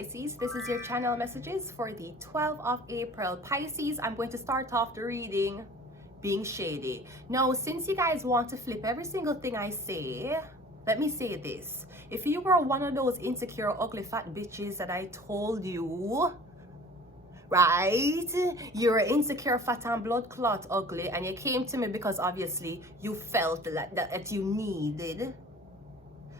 Pisces. This is your channel messages for the 12th of April. Pisces, I'm going to start off the reading being shady. Now, since you guys want to flip every single thing I say, let me say this. If you were one of those insecure, ugly, fat bitches that I told you, right? You're insecure, fat and blood clot ugly, and you came to me because obviously you felt that you needed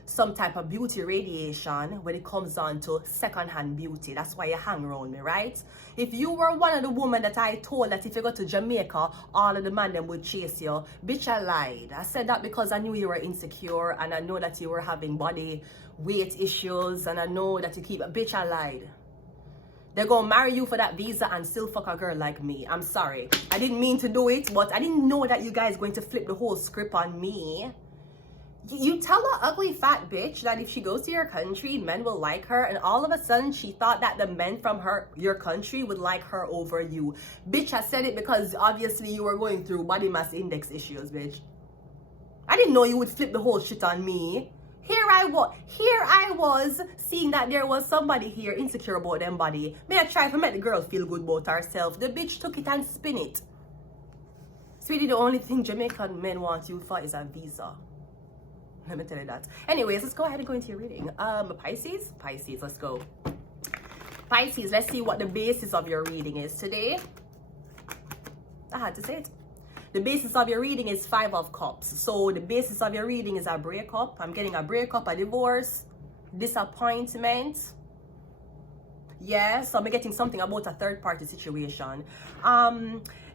some type of beauty radiation when it comes on to second-hand beauty. That's why you hang around me, right? If you were one of the women that I told that if you go to Jamaica, all of the men them would chase you, bitch, I lied. I said that because I knew you were insecure, and I know that you were having body weight issues, and I know that you keep, bitch, I lied. They're gonna marry you for that visa and still fuck a girl like me. I'm sorry. I didn't mean to do it, but I didn't know that you guys going to flip the whole script on me. You tell the ugly fat bitch that if she goes to your country, men will like her, and all of a sudden she thought that the men from your country would like her over you. Bitch, I said it because obviously you were going through body mass index issues, bitch. I didn't know you would flip the whole shit on me. Here I was seeing that there was somebody here insecure about them body. May I try to make the girl feel good about herself. The bitch took it and spin it. Sweetie, the only thing Jamaican men want you for is a visa. Let me tell you that. Anyways, let's go ahead and go into your reading. Pisces, let's go. Pisces, let's see what the basis of your reading is today. I had to say it. The basis of your reading is 5 of Cups. So the basis of your reading is a breakup. I'm getting a breakup, a divorce, disappointment. Yeah, so I'm getting something about a third-party situation.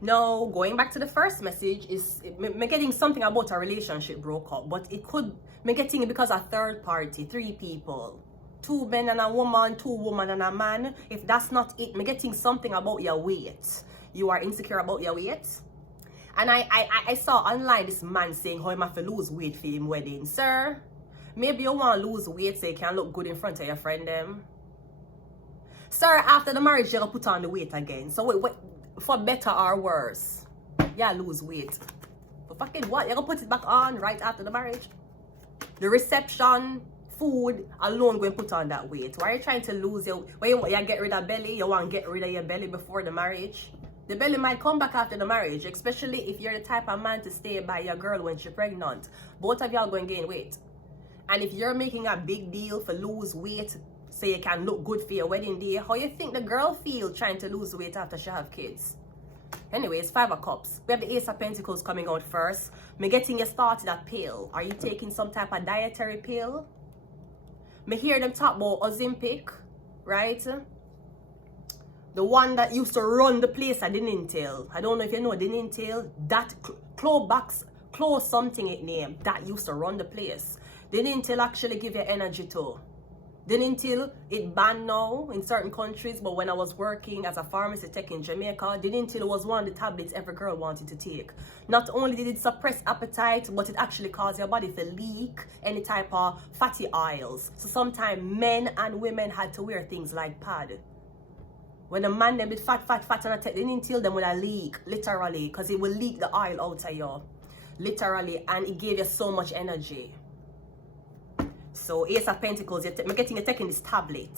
Now, going back to the first message, is me getting something about a relationship broke up, but it could me getting it because a third party, 3 people, 2 men and a woman, 2 women and a man. If that's not it, me getting something about your weight. You are insecure about your weight. And I saw online this man saying how he have to lose weight for his wedding. Sir, maybe you want to lose weight so you can look good in front of your friend them. Sir, after the marriage, you're going to put on the weight again. So wait, for better or worse, yeah, lose weight. For fucking what? You're going to put it back on right after the marriage? The reception, food alone going to put on that weight. Why are you trying to lose your... Why you get rid of belly? You want to get rid of your belly before the marriage? The belly might come back after the marriage, especially if you're the type of man to stay by your girl when she's pregnant. Both of y'all going to gain weight. And if you're making a big deal for lose weight so you can look good for your wedding day, how you think the girl feel trying to lose weight after she have kids? Anyways, 5 of Cups. We have the Ace of Pentacles coming out first. Me getting you started a pill. Are you taking some type of dietary pill? Me hear them talk about Ozempic, right? The one that used to run the place at Natal. I don't know if you know Natal. That close something it name. That used to run the place. Natal actually give you energy too. Natal, it banned now in certain countries, but when I was working as a pharmacy tech in Jamaica, Natal was one of the tablets every girl wanted to take. Not only did it suppress appetite, but it actually caused your body to leak any type of fatty oils. So sometimes men and women had to wear things like pad. When a man them with fat and I take the Natal, them will leak, literally, because it will leak the oil out of you. Literally, and it gave you so much energy. So Ace of Pentacles, I'm getting you taking this tablet.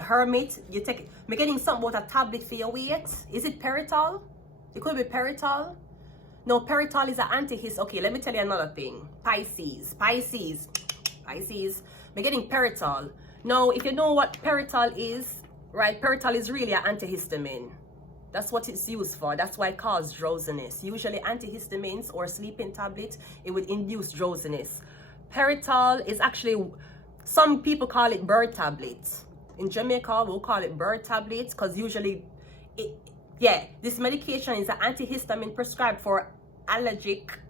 Hermit, you take. I'm getting something about a tablet for your weight. Is it Peritol? It could be Peritol. No, Peritol is an antihistamine. Okay, let me tell you another thing. Pisces. I'm getting Peritol. Now, if you know what Peritol is, right? Peritol is really an antihistamine. That's what it's used for. That's why it causes drowsiness. Usually antihistamines or sleeping tablets, it would induce drowsiness. Peritol is actually, some people call it bird tablets. In Jamaica, we'll call it bird tablets because usually, this medication is an antihistamine prescribed for allergic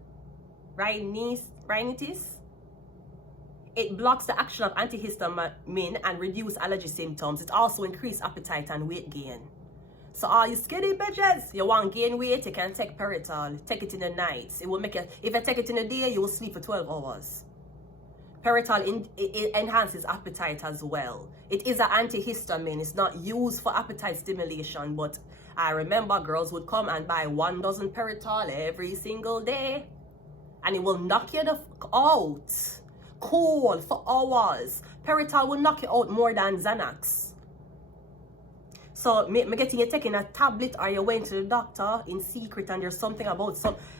rhinitis. It blocks the action of antihistamine and reduce allergy symptoms. It also increases appetite and weight gain. So all you skinny bitches, you want to gain weight, you can take Peritol. Take it in the night. It will make you, if you take it in the day, you will sleep for 12 hours. Peritol it enhances appetite as well. It is an antihistamine. It's not used for appetite stimulation, but I remember girls would come and buy 1 dozen Peritol every single day. And it will knock you the fuck out. cool for hours. Peritol will knock you out more than Xanax. So, me getting you taking a tablet, or you went to the doctor in secret and there's something about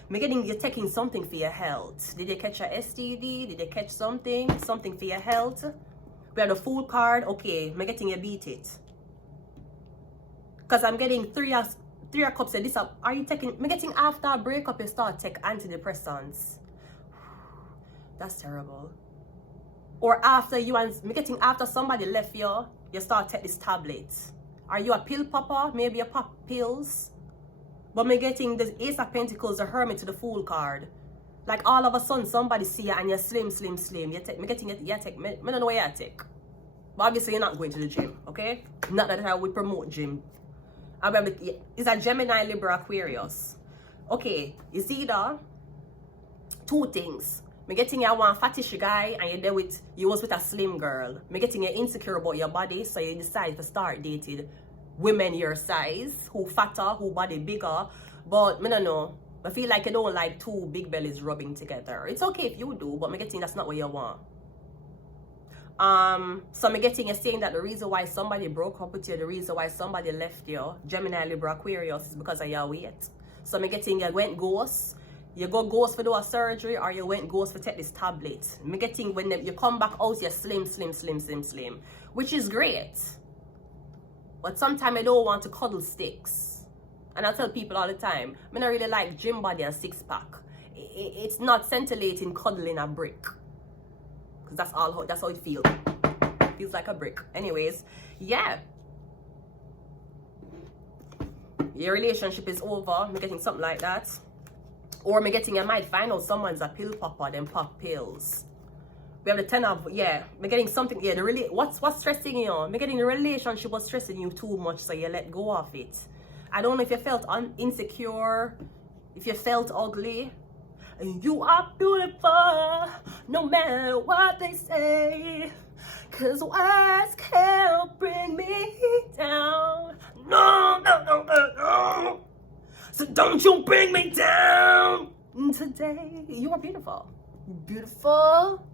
me getting you taking something for your health. Did you catch a STD? Did you catch something for your health? We have the full card. Okay, me getting you beat it. Because I'm getting three cups of this up. Are you taking, me getting after a breakup, you start take antidepressants. That's terrible. Or after you and me getting after somebody left you, you start take this tablet. Are you a pill popper? Maybe you pop pills. But me getting the Ace of Pentacles, the Hermit to the Fool card. Like all of a sudden somebody see you and you're slim. You take, me getting it, you take, me don't know what you take. But obviously you're not going to the gym, okay? Not that I would promote gym. It's a Gemini, Libra, Aquarius. Okay, you see that? Two things. Me getting you one fattish guy and you're there with, you was with a slim girl. Me getting you insecure about your body, so you decide to start dating women your size, who fatter, who body bigger. But me don't know. I feel like you don't like two big bellies rubbing together. It's okay if you do, but me getting that's not what you want. So me getting you saying that the reason why somebody broke up with you, the reason why somebody left you, Gemini, Libra, Aquarius, is because of your weight. So me getting you went ghost. You go ghost for do a surgery, or you went ghost for take this tablet. Me getting when you come back out, you're slim, which is great. But sometimes I don't want to cuddle sticks. And I tell people all the time, I don't really like gym body and six pack. It's not scintillating cuddling a brick. Because that's how it feels. It feels like a brick. Anyways, yeah. Your relationship is over. Me getting something like that. Or me getting, you might find out someone's a pill popper, then pop pills. We have the 10 of, yeah, me getting something, yeah, what's stressing you? Me getting the relationship was stressing you too much, so you let go of it. I don't know if you felt insecure, if you felt ugly. You are beautiful, no matter what they say. Cause words can't bring me down. No. So don't you bring me down today. You are beautiful. Beautiful.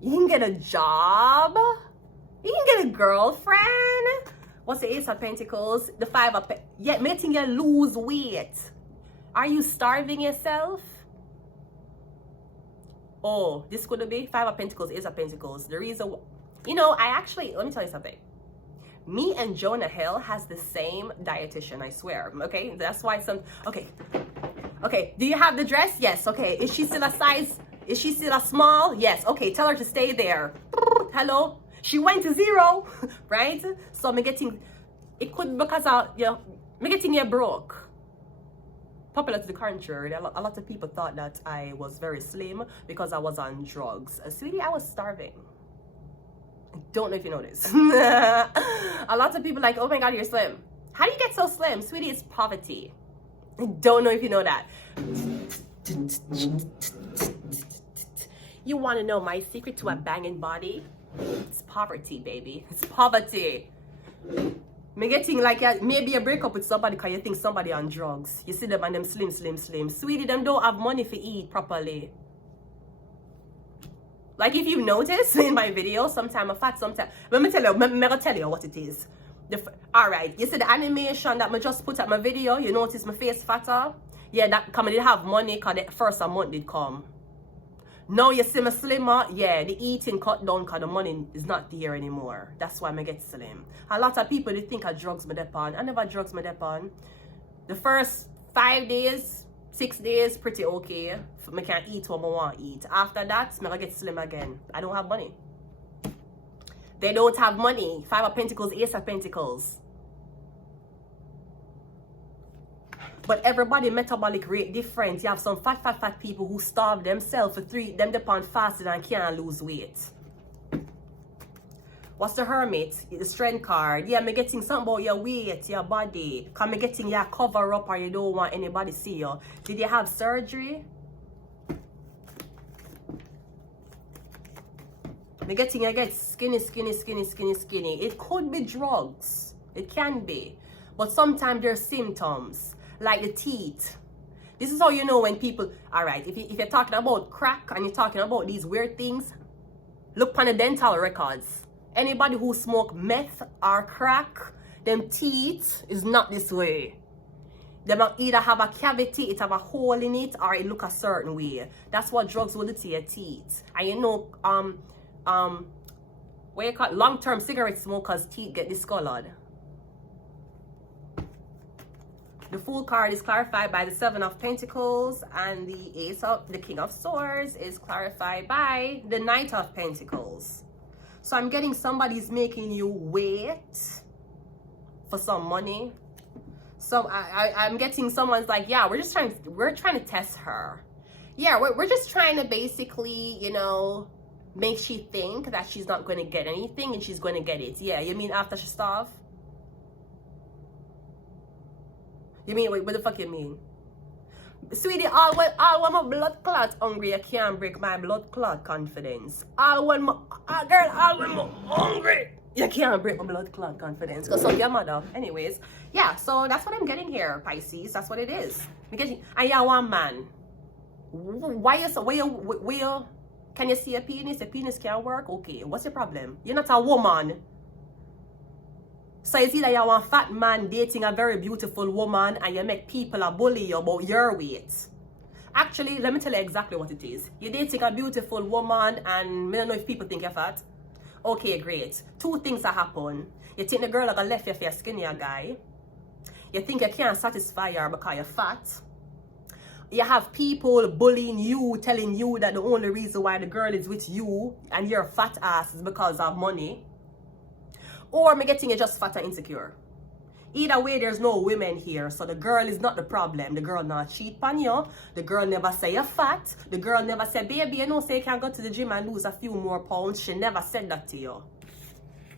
You can get a job. You can get a girlfriend. What's the Ace of Pentacles? The Five of Pentacles. Yeah, making you lose weight. Are you starving yourself? Oh, this could be Five of Pentacles, Ace of Pentacles. The reason, let me tell you something. Me and Jonah Hill has the same dietitian, I swear. Okay, that's why okay, do you have the dress? Yes. Okay, is she still a size? Is she still a small? Yes. Okay, tell her to stay there. Hello? She went to 0, right? So me getting, it could be because me getting you broke. Popular to the contrary, a lot of people thought that I was very slim because I was on drugs. Sweetie, I was starving. Don't know if you know this. A lot of people like, oh my God, you're slim. How do you get so slim? Sweetie, it's poverty. Don't know if you know that. You want to know my secret to a banging body? It's poverty, baby. It's poverty. Me getting like, maybe a breakup with somebody because you think somebody on drugs. You see them and them slim. Sweetie, them don't have money to eat properly. Like if you notice in my video, sometimes I'm fat, sometimes. Let me tell you what it is. Alright, you see the animation that I just put up my video, you notice my face fatter? Yeah, that come, I didn't have money because the first a month did come. Now you see me slimmer, yeah, the eating cut down because the money is not there anymore. That's why I get slim. A lot of people, they think I drugs me dep on. I never drugs me dep on. The first 5 days, 6 days, pretty okay. I can eat what I want to eat. After that, I get slim again. I don't have money. They don't have money. Five of Pentacles, Ace of Pentacles. But everybody metabolic rate different. You have some fat people who starve themselves for 3, them depend fasted and can't lose weight. What's the Hermit? The Strength card. Yeah, me getting something about your weight, your body. Cause me getting your cover up or you don't want anybody see you. Did you have surgery? Me getting you get skinny. It could be drugs. It can be. But sometimes there are symptoms. Like the teeth. This is how you know when people, all right, if you're talking about crack and you're talking about these weird things, look on the dental records. Anybody who smoke meth or crack, them teeth is not this way. They might either have a cavity, it have a hole in it, or it look a certain way. That's what drugs will do to your teeth. And you know, what you call long-term cigarette smokers' teeth get discolored. The Fool card is clarified by the Seven of Pentacles, and the King of Swords is clarified by the Knight of Pentacles. So I'm getting somebody's making you wait for some money. So I'm getting someone's like, yeah, we're trying to test her. Yeah, we're just trying to basically, you know, make she think that she's not going to get anything and she's going to get it. Yeah, you mean after she starve? You mean, what the fuck you mean? Sweetie, all when my blood clot hungry, I can't break my blood clot confidence. All when my hungry, you can't break my blood clot confidence. Because of your mother. Anyways, yeah, so that's what I'm getting here, Pisces. That's what it is. And you're one man. Why you so, where you, can you see a penis? A penis can't work? Okay, what's your problem? You're not a woman. So it's either you're one fat man dating a very beautiful woman and you make people a bully you about your weight. Actually, let me tell you exactly what it is. You're dating a beautiful woman and I don't know if people think you're fat. Okay, great. Two things that happen. You think the girl that left you for a skinnier guy. You think you can't satisfy her because you're fat. You have people bullying you, telling you that the only reason why the girl is with you and your fat ass is because of money. Or me getting you just fat and insecure. Either way, there's no women here. So the girl is not the problem. The girl not cheat on you. The girl never say you're fat. The girl never say, baby, you know, say you can go to the gym and lose a few more pounds. She never said that to you.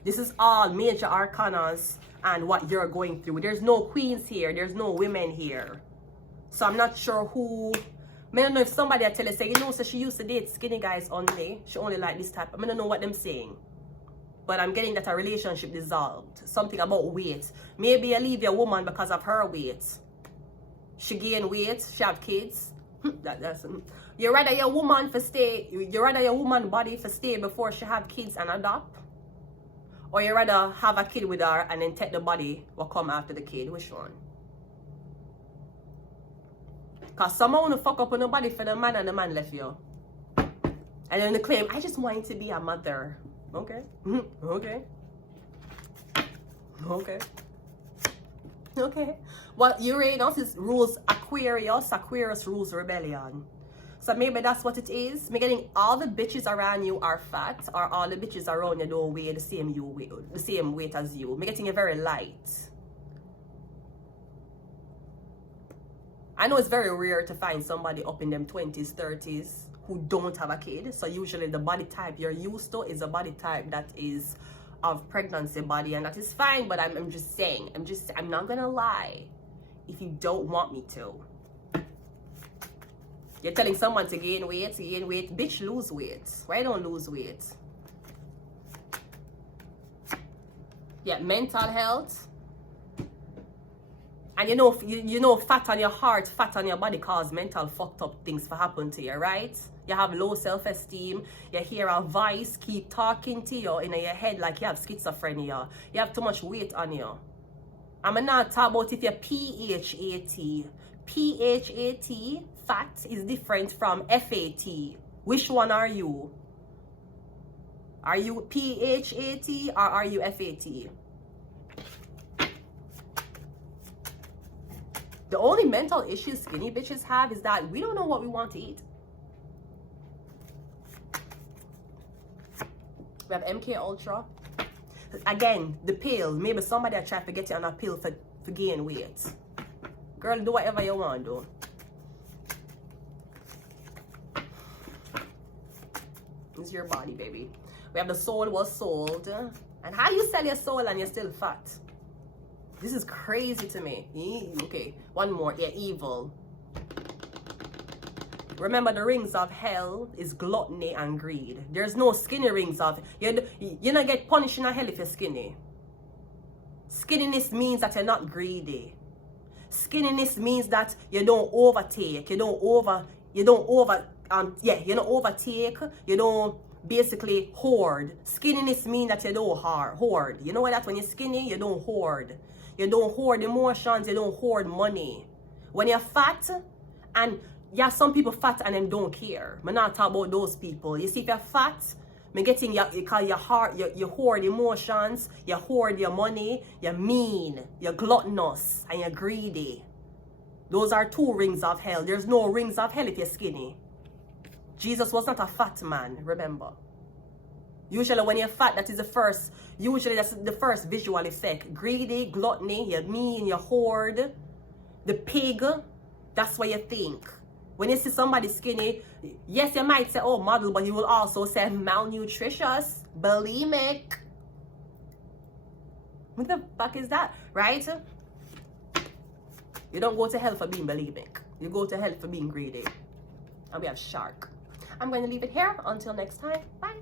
This is all major arcanas and what you're going through. There's no queens here. There's no women here. So I'm not sure who. I don't know if somebody I tell you, say, you know, so she used to date skinny guys only. She only like this type. I don't know what them saying. But I'm getting that a relationship dissolved. Something about weight. Maybe you leave your woman because of her weight. She gain weight. She have kids. You rather your woman for stay. You rather your woman body for stay before she have kids and adopt. Or you rather have a kid with her and then take the body will come after the kid. Which one? Because someone want to fuck up on the body for the man and the man left you. And then they claim, I just want to be a mother. Okay. Okay. Okay. Okay. Well, Uranus rules Aquarius. Aquarius rules rebellion. So maybe that's what it is. Me getting all the bitches around you are fat, or all the bitches around you don't weigh the same weight as you. Me getting you very light. I know it's very rare to find somebody up in them 20s, 30s who don't have a kid. So usually the body type you're used to is a body type that is of pregnancy body, and that is fine. But I'm just saying, I'm not gonna lie. If you don't want me to, you're telling someone to gain weight, bitch, lose weight. Why don't lose weight? Yeah, mental health. And you know, fat on your heart, fat on your body cause mental fucked up things to happen to you, right? You have low self-esteem. You hear a voice keep talking to you in your head like you have schizophrenia. You have too much weight on you. I'm not talking about if you're PHAT. PHAT, fat, is different from FAT. Which one are you? Are you PHAT or are you FAT? The only mental issue skinny bitches have is that we don't know what we want to eat. We have MK Ultra. Again, the pill. Maybe somebody try to get you on a pill for gain weight. Girl, do whatever you want, though. It's your body, baby. We have the soul was sold. And how do you sell your soul and you're still fat? This is crazy to me. Okay, one more. Yeah, evil. Remember, the rings of hell is gluttony and greed. There's no skinny rings of... You don't get punished in hell if you're skinny. Skinniness means that you're not greedy. Skinniness means that you don't overtake, you don't overtake, you don't basically hoard. Skinniness means that you don't hoard. You know what that when you're skinny, you don't hoard. You don't hoard emotions, you don't hoard money. When you're fat, and yeah, some people fat and them don't care. I'm not talking about those people. You see, if you're fat, me getting your heart, you hoard emotions, you hoard your money, you're mean, you're gluttonous, and you're greedy. Those are 2 rings of hell. There's no rings of hell if you're skinny. Jesus was not a fat man, remember. Usually when you're fat, that's the first visual effect. Greedy, gluttony, you're mean, you hoard. The pig, that's what you think. When you see somebody skinny, yes, you might say, oh, model, but you will also say malnutritious, bulimic. What the fuck is that, right? You don't go to hell for being bulimic. You go to hell for being greedy. And we have shark. I'm going to leave it here. Until next time, bye.